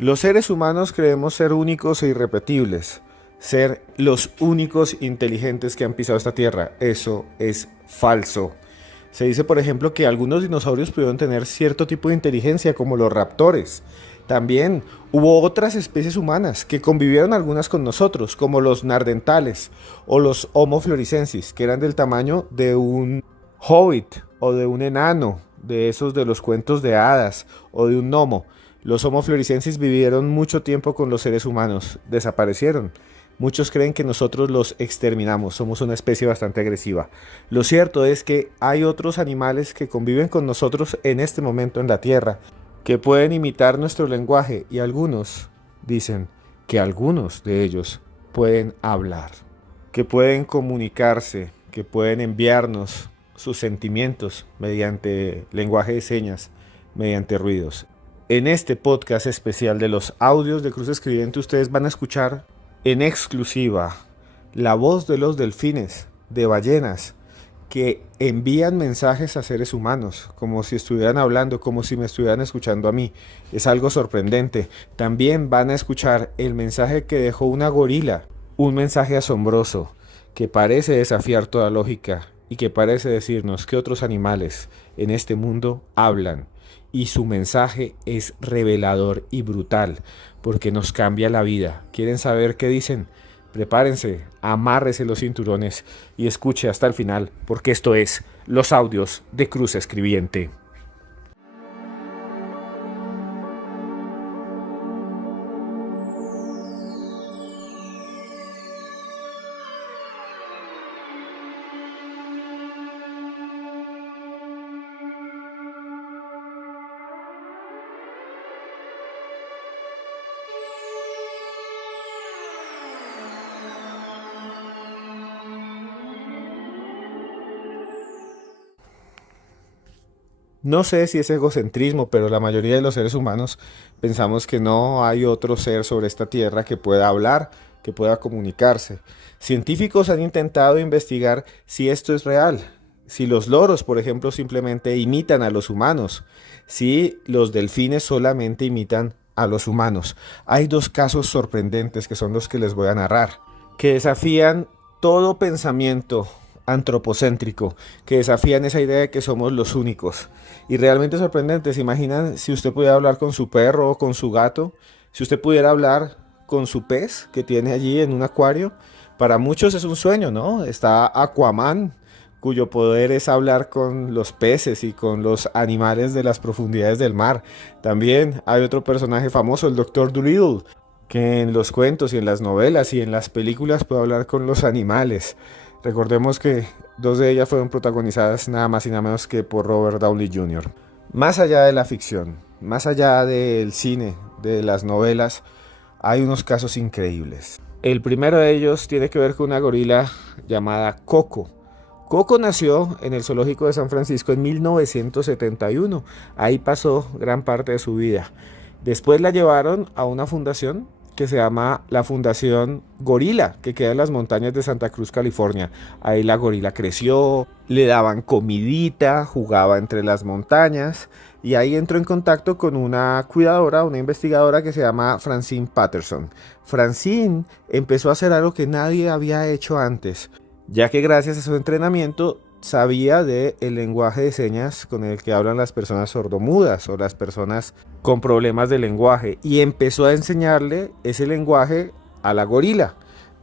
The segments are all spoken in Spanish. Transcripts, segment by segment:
Los seres humanos creemos ser únicos e irrepetibles, ser los únicos inteligentes que han pisado esta tierra. Eso es falso. Se dice, por ejemplo, que algunos dinosaurios pudieron tener cierto tipo de inteligencia, como los raptores. También hubo otras especies humanas que convivieron algunas con nosotros, como los nardentales o los Homo floresiensis, que eran del tamaño de un hobbit o de un enano, de esos de los cuentos de hadas o de un gnomo. Los Homo floresiensis vivieron mucho tiempo con los seres humanos, desaparecieron. Muchos creen que nosotros los exterminamos, somos una especie bastante agresiva. Lo cierto es que hay otros animales que conviven con nosotros en este momento en la Tierra, que pueden imitar nuestro lenguaje, y algunos dicen que algunos de ellos pueden hablar, que pueden comunicarse, que pueden enviarnos sus sentimientos mediante lenguaje de señas, mediante ruidos. En este podcast especial de los audios de Cruz Escribiente ustedes van a escuchar en exclusiva la voz de los delfines, de ballenas, que envían mensajes a seres humanos, como si estuvieran hablando, como si me estuvieran escuchando a mí. Es algo sorprendente. También van a escuchar el mensaje que dejó una gorila, un mensaje asombroso, que parece desafiar toda lógica y que parece decirnos que otros animales en este mundo hablan. Y su mensaje es revelador y brutal, porque nos cambia la vida. ¿Quieren saber qué dicen? Prepárense, amárrese los cinturones y escuche hasta el final, porque esto es Los Audios de Cruz Escribiente. No sé si es egocentrismo, pero la mayoría de los seres humanos pensamos que no hay otro ser sobre esta tierra que pueda hablar, que pueda comunicarse. Científicos han intentado investigar si esto es real, si los loros, por ejemplo, simplemente imitan a los humanos, si los delfines solamente imitan a los humanos. Hay dos casos sorprendentes que son los que les voy a narrar, que desafían todo pensamiento antropocéntrico, que desafían esa idea de que somos los únicos. Y realmente sorprendente. ¿Se imaginan si usted pudiera hablar con su perro o con su gato? Si usted pudiera hablar con su pez que tiene allí en un acuario. Para muchos es un sueño, ¿no? Está Aquaman, cuyo poder es hablar con los peces y con los animales de las profundidades del mar. También hay otro personaje famoso, el Dr. Dolittle, que en los cuentos y en las novelas y en las películas puede hablar con los animales. Recordemos que dos de ellas fueron protagonizadas nada más y nada menos que por Robert Downey Jr. Más allá de la ficción, más allá del cine, de las novelas, hay unos casos increíbles. El primero de ellos tiene que ver con una gorila llamada Coco. Coco nació en el Zoológico de San Francisco en 1971. Ahí pasó gran parte de su vida. Después la llevaron a una fundación que se llama la Fundación Gorila, que queda en las montañas de Santa Cruz, California. Ahí la gorila creció, le daban comidita, jugaba entre las montañas y ahí entró en contacto con una cuidadora, una investigadora que se llama Francine Patterson. Francine empezó a hacer algo que nadie había hecho antes, ya que gracias a su entrenamiento sabía del lenguaje de señas con el que hablan las personas sordomudas o las personas con problemas de lenguaje, y empezó a enseñarle ese lenguaje a la gorila.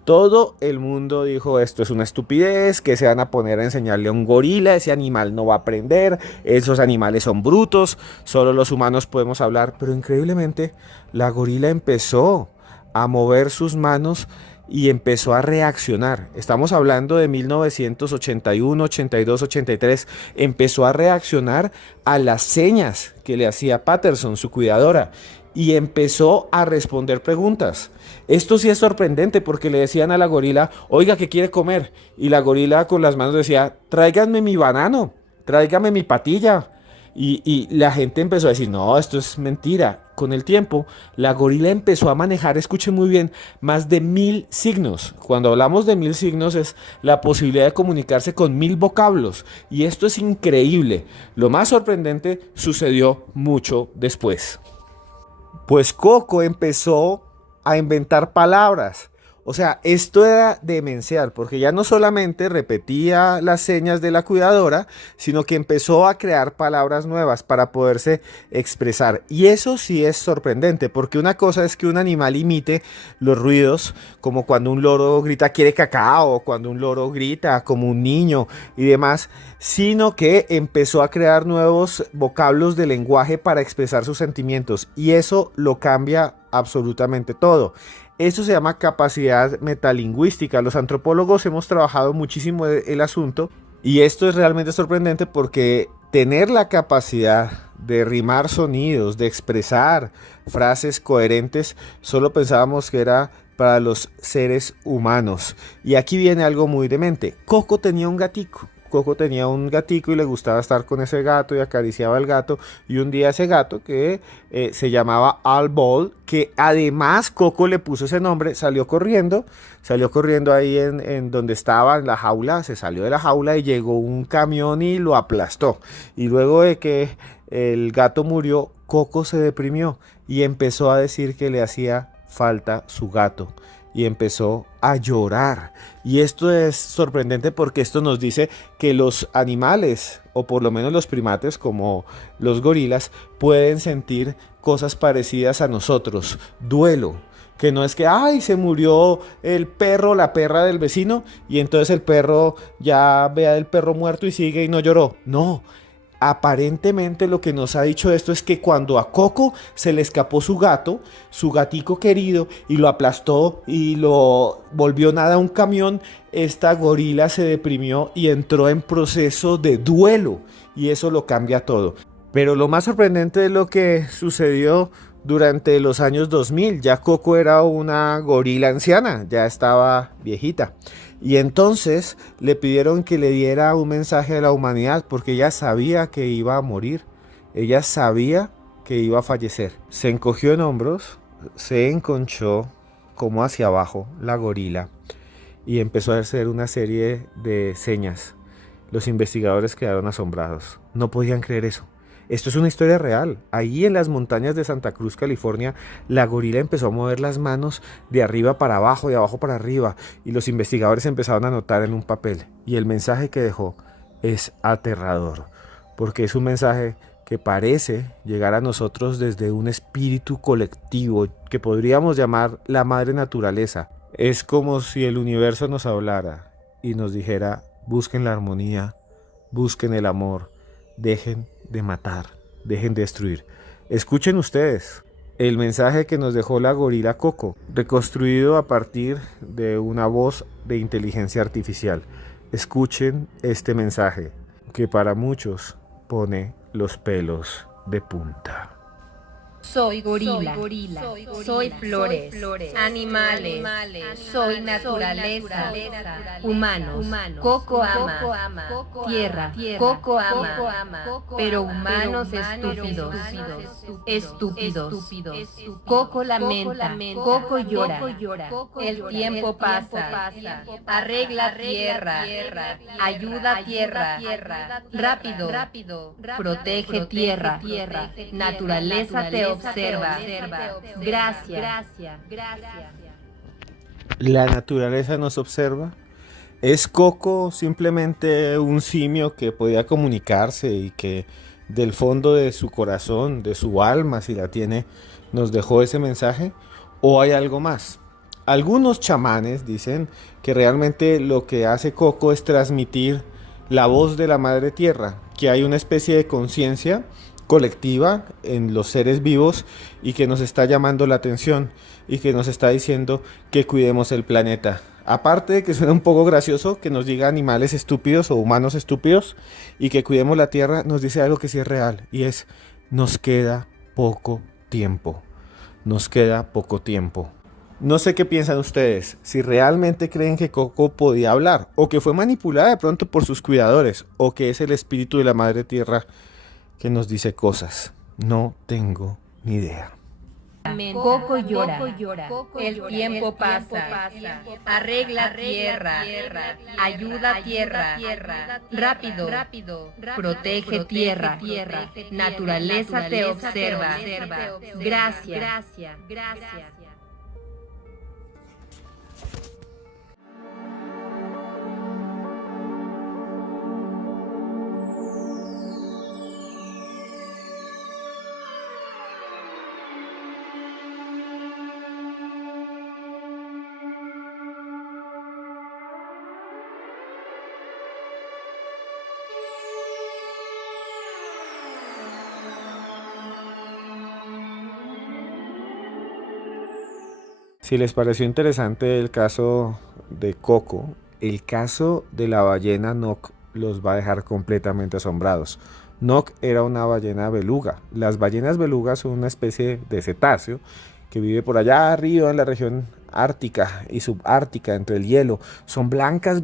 Todo el mundo dijo: esto es una estupidez, que se van a poner a enseñarle a un gorila, ese animal no va a aprender, esos animales son brutos, solo los humanos podemos hablar. Pero increíblemente la gorila empezó a mover sus manos y empezó a reaccionar. Estamos hablando de 1981, 82, 83. Empezó a reaccionar a las señas que le hacía Patterson, su cuidadora, y empezó a responder preguntas. Esto sí es sorprendente, porque le decían a la gorila: oiga, ¿qué quiere comer? Y la gorila con las manos decía: tráiganme mi banano, tráigame mi patilla. Y la gente empezó a decir: no, esto es mentira. Con el tiempo, la gorila empezó a manejar, escuchen muy bien, más de 1000 signos. Cuando hablamos de 1000 signos es la posibilidad de comunicarse con 1000 vocablos. Y esto es increíble. Lo más sorprendente sucedió mucho después. Pues Coco empezó a inventar palabras. O sea, esto era demencial, porque ya no solamente repetía las señas de la cuidadora, sino que empezó a crear palabras nuevas para poderse expresar. Y eso sí es sorprendente, porque una cosa es que un animal imite los ruidos, como cuando un loro grita quiere cacao, o cuando un loro grita como un niño y demás, sino que empezó a crear nuevos vocablos de lenguaje para expresar sus sentimientos. Y eso lo cambia absolutamente todo. Eso se llama capacidad metalingüística. Los antropólogos hemos trabajado muchísimo el asunto y esto es realmente sorprendente porque tener la capacidad de rimar sonidos, de expresar frases coherentes, solo pensábamos que era para los seres humanos. Y aquí viene algo muy demente. Coco tenía un gatico. Coco tenía un gatico y le gustaba estar con ese gato y acariciaba al gato. Y un día ese gato que se llamaba Al Ball, que además Coco le puso ese nombre, salió corriendo ahí en donde estaba, en la jaula, se salió de la jaula y llegó un camión y lo aplastó. Y luego de que el gato murió, Coco se deprimió y empezó a decir que le hacía falta su gato. Y empezó a llorar. Y esto es sorprendente porque esto nos dice que los animales, o por lo menos los primates como los gorilas, pueden sentir cosas parecidas a nosotros. Duelo. Que no es que, ay, se murió el perro, la perra del vecino, y entonces el perro ya ve al perro muerto y sigue y no lloró. No. Aparentemente lo que nos ha dicho esto es que cuando a Coco se le escapó su gato, su gatico querido, y lo aplastó y lo volvió nada a un camión, esta gorila se deprimió y entró en proceso de duelo y eso lo cambia todo. Pero lo más sorprendente es lo que sucedió durante los años 2000. Ya Coco era una gorila anciana, ya estaba viejita. Y entonces le pidieron que le diera un mensaje a la humanidad porque ella sabía que iba a morir. Ella sabía que iba a fallecer. Se encogió en hombros, se enconchó como hacia abajo la gorila y empezó a hacer una serie de señas. Los investigadores quedaron asombrados. No podían creer eso. Esto es una historia real. Ahí en las montañas de Santa Cruz, California, la gorila empezó a mover las manos de arriba para abajo, de abajo para arriba, y los investigadores empezaron a anotar en un papel. Y el mensaje que dejó es aterrador, porque es un mensaje que parece llegar a nosotros desde un espíritu colectivo que podríamos llamar la madre naturaleza. Es como si el universo nos hablara y nos dijera: busquen la armonía, busquen el amor, dejen de matar, dejen de destruir. Escuchen ustedes el mensaje que nos dejó la gorila Coco, reconstruido a partir de una voz de inteligencia artificial. Escuchen este mensaje que para muchos pone los pelos de punta. Soy gorila, soy flores, animales, soy naturaleza, humanos, Coco ama, tierra, Coco ama, pero humanos estúpidos, Coco lamenta, Coco llora, el tiempo pasa, arregla tierra, ayuda tierra, rápido, protege tierra, naturaleza te observa. Gracias. La naturaleza nos observa. ¿Es Coco simplemente un simio que podía comunicarse y que del fondo de su corazón, de su alma, si la tiene, nos dejó ese mensaje? ¿O hay algo más? Algunos chamanes dicen que realmente lo que hace Coco es transmitir la voz de la madre tierra, que hay una especie de conciencia colectiva en los seres vivos y que nos está llamando la atención y que nos está diciendo que cuidemos el planeta. Aparte de que suena un poco gracioso que nos diga animales estúpidos o humanos estúpidos y que cuidemos la tierra, nos dice algo que sí es real y es: nos queda poco tiempo. Nos queda poco tiempo. No sé qué piensan ustedes, si realmente creen que Coco podía hablar o que fue manipulada de pronto por sus cuidadores o que es el espíritu de la madre tierra que nos dice cosas. No tengo ni idea. Coco llora, el tiempo pasa, arregla tierra, ayuda tierra, rápido, protege tierra, naturaleza te observa, gracias. Si les pareció interesante el caso de Coco, el caso de la ballena Noc los va a dejar completamente asombrados. Noc era una ballena beluga. Las ballenas belugas son una especie de cetáceo que vive por allá arriba en la región ártica y subártica entre el hielo. Son blancas.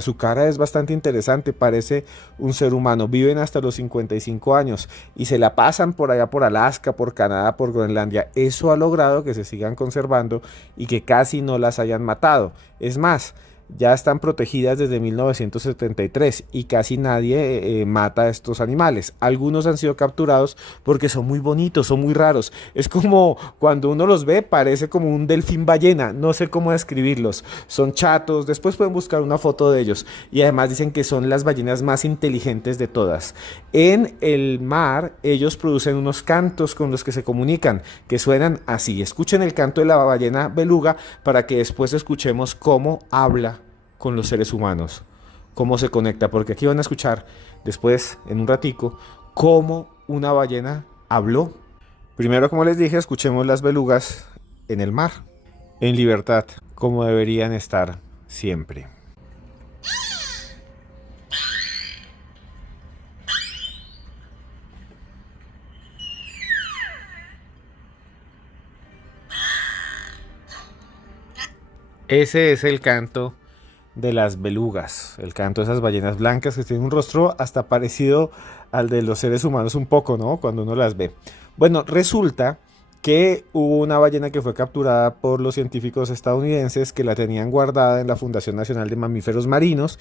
Su cara es bastante interesante, parece un ser humano. Viven hasta los 55 años y se la pasan por allá por Alaska, por Canadá, por Groenlandia. Eso ha logrado que se sigan conservando y que casi no las hayan matado. Es más, ya están protegidas desde 1973 y casi nadie mata a estos animales. Algunos han sido capturados porque son muy bonitos, son muy raros. Es como cuando uno los ve, parece como un delfín ballena, no sé cómo describirlos. Son chatos, después pueden buscar una foto de ellos. Y además dicen que son las ballenas más inteligentes de todas. En el mar, ellos producen unos cantos con los que se comunican, que suenan así. Escuchen el canto de la ballena beluga para que después escuchemos cómo habla con los seres humanos, cómo se conecta, porque aquí van a escuchar después, en un ratico, cómo una ballena habló. Primero, como les dije, escuchemos las belugas en el mar, en libertad, como deberían estar siempre. Ese es el canto de las belugas, el canto de esas ballenas blancas que tienen un rostro hasta parecido al de los seres humanos un poco, ¿no? Cuando uno las ve. Bueno, resulta que hubo una ballena que fue capturada por los científicos estadounidenses que la tenían guardada en la Fundación Nacional de Mamíferos Marinos,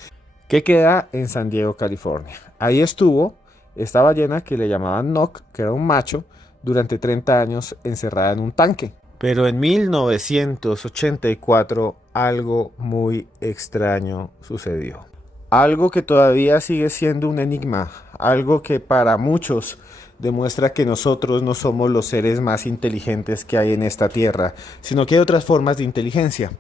que queda en San Diego, California. Ahí estuvo esta ballena que le llamaban Noc, que era un macho, durante 30 años encerrada en un tanque. Pero en 1984 algo muy extraño sucedió. Algo que todavía sigue siendo un enigma, algo que para muchos demuestra que nosotros no somos los seres más inteligentes que hay en esta tierra, sino que hay otras formas de inteligencia,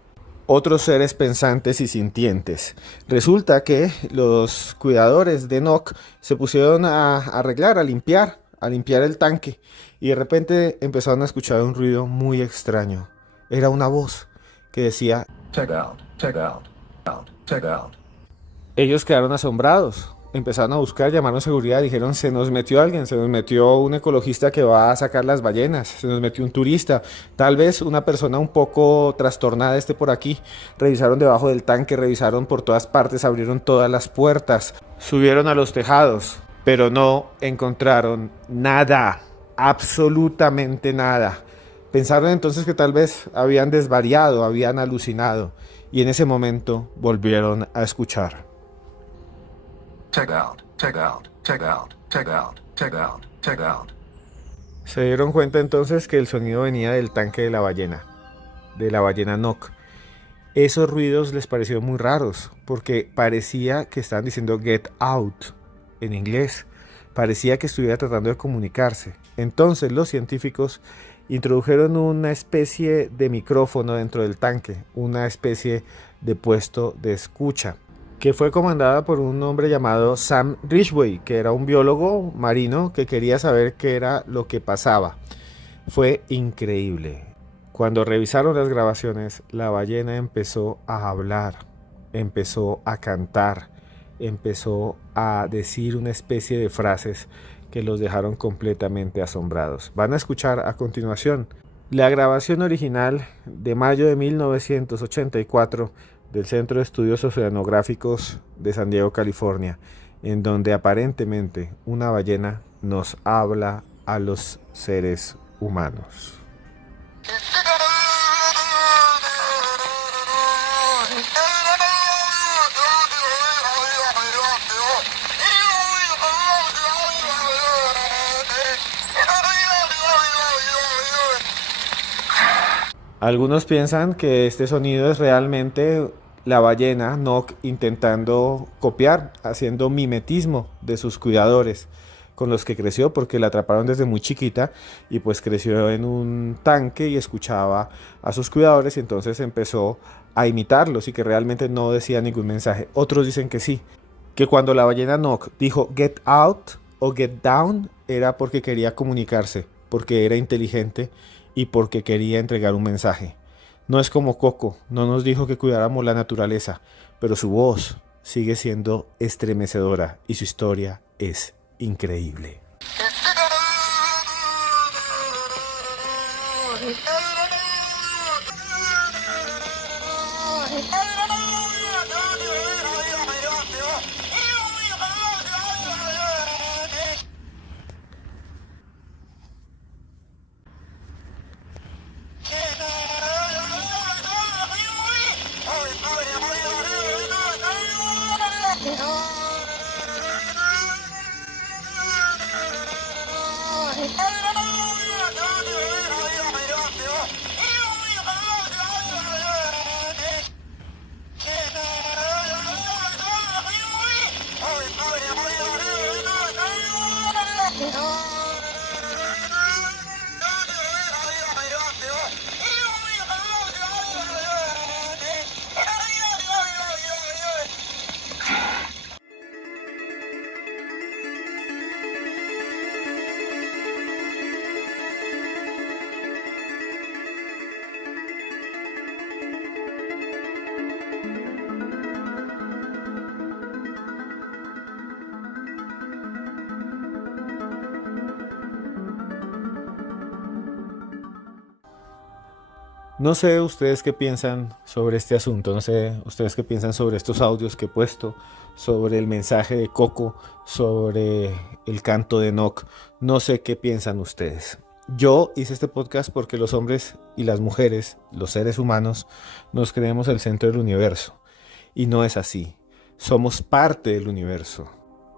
otros seres pensantes y sintientes. Resulta que los cuidadores de Noc se pusieron a arreglar, a limpiar el tanque, y de repente empezaron a escuchar un ruido muy extraño. Era una voz que decía: check out, check out, check out. Ellos quedaron asombrados, empezaron a buscar, llamaron a seguridad, dijeron: se nos metió alguien, se nos metió un ecologista que va a sacar las ballenas, se nos metió un turista, tal vez una persona un poco trastornada esté por aquí. Revisaron debajo del tanque, revisaron por todas partes, abrieron todas las puertas, subieron a los tejados, pero no encontraron nada, absolutamente nada. Pensaron entonces que tal vez habían desvariado, habían alucinado, y en ese momento volvieron a escuchar. Check out, check out, check out, check out, check out, check out. Se dieron cuenta entonces que el sonido venía del tanque de la ballena Noc. Esos ruidos les parecieron muy raros, porque parecía que estaban diciendo get out en inglés. Parecía que estuviera tratando de comunicarse. Entonces los científicos introdujeron una especie de micrófono dentro del tanque, una especie de puesto de escucha, que fue comandada por un hombre llamado Sam Ridgway, que era un biólogo marino que quería saber qué era lo que pasaba. Fue increíble. Cuando revisaron las grabaciones, la ballena empezó a hablar, empezó a cantar, empezó a decir una especie de frases que los dejaron completamente asombrados. Van a escuchar a continuación la grabación original de mayo de 1984 del Centro de Estudios Oceanográficos de San Diego, California, en donde aparentemente una ballena nos habla a los seres humanos. Algunos piensan que este sonido es realmente la ballena Nock intentando copiar, haciendo mimetismo de sus cuidadores con los que creció, porque la atraparon desde muy chiquita y pues creció en un tanque y escuchaba a sus cuidadores y entonces empezó a imitarlos y que realmente no decía ningún mensaje. Otros dicen que sí, que cuando la ballena Nock dijo get out o get down era porque quería comunicarse, porque era inteligente y porque quería entregar un mensaje. No es como Coco, no nos dijo que cuidáramos la naturaleza, pero su voz sigue siendo estremecedora y su historia es increíble. No sé ustedes qué piensan sobre este asunto, no sé ustedes qué piensan sobre estos audios que he puesto, sobre el mensaje de Coco, sobre el canto de Nock, no sé qué piensan ustedes. Yo hice este podcast porque los hombres y las mujeres, los seres humanos, nos creemos el centro del universo y no es así, somos parte del universo.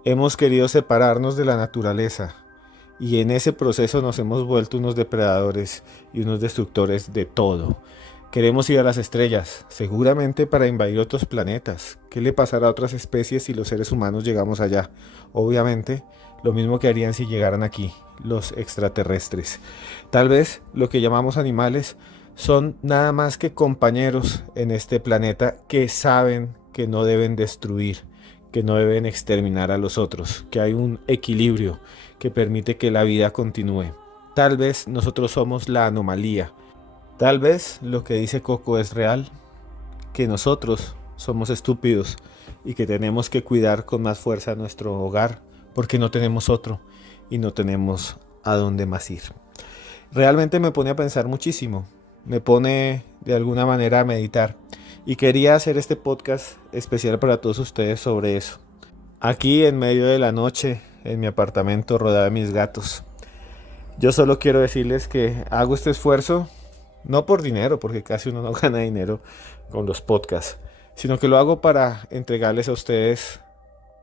Hemos querido separarnos de la naturaleza. Y en ese proceso nos hemos vuelto unos depredadores y unos destructores de todo. Queremos ir a las estrellas, seguramente para invadir otros planetas. ¿Qué le pasará a otras especies si los seres humanos llegamos allá? Obviamente, lo mismo que harían si llegaran aquí, los extraterrestres. Tal vez lo que llamamos animales son nada más que compañeros en este planeta que saben que no deben destruir, que no deben exterminar a los otros, que hay un equilibrio que permite que la vida continúe. Tal vez nosotros somos la anomalía. Tal vez lo que dice Coco es real, que nosotros somos estúpidos y que tenemos que cuidar con más fuerza nuestro hogar porque no tenemos otro y no tenemos a dónde más ir. Realmente me pone a pensar muchísimo, me pone de alguna manera a meditar y quería hacer este podcast especial para todos ustedes sobre eso. Aquí en medio de la noche, en mi apartamento rodeado de mis gatos. Yo solo quiero decirles que hago este esfuerzo, no por dinero, porque casi uno no gana dinero con los podcasts, sino que lo hago para entregarles a ustedes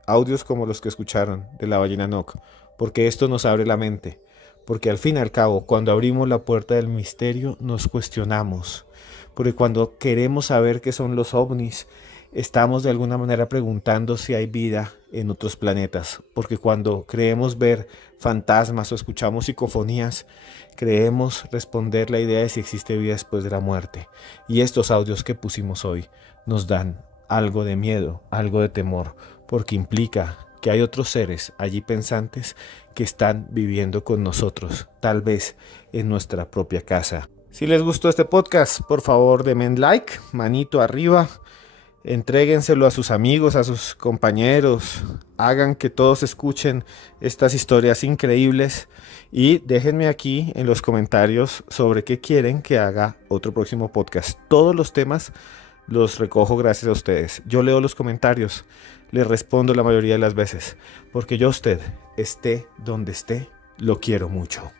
audios como los que escucharon de la ballena Nock, porque esto nos abre la mente, porque al fin y al cabo, cuando abrimos la puerta del misterio, nos cuestionamos, porque cuando queremos saber qué son los ovnis, estamos de alguna manera preguntando si hay vida en otros planetas, porque cuando creemos ver fantasmas o escuchamos psicofonías, creemos responder la idea de si existe vida después de la muerte. Y estos audios que pusimos hoy nos dan algo de miedo, algo de temor, porque implica que hay otros seres allí pensantes que están viviendo con nosotros, tal vez en nuestra propia casa. Si les gustó este podcast, por favor denme like, manito arriba. Entréguenselo a sus amigos, a sus compañeros, hagan que todos escuchen estas historias increíbles y déjenme aquí en los comentarios sobre qué quieren que haga otro próximo podcast. Todos los temas los recojo gracias a ustedes. Yo leo los comentarios, les respondo la mayoría de las veces, porque yo a usted, esté donde esté, lo quiero mucho.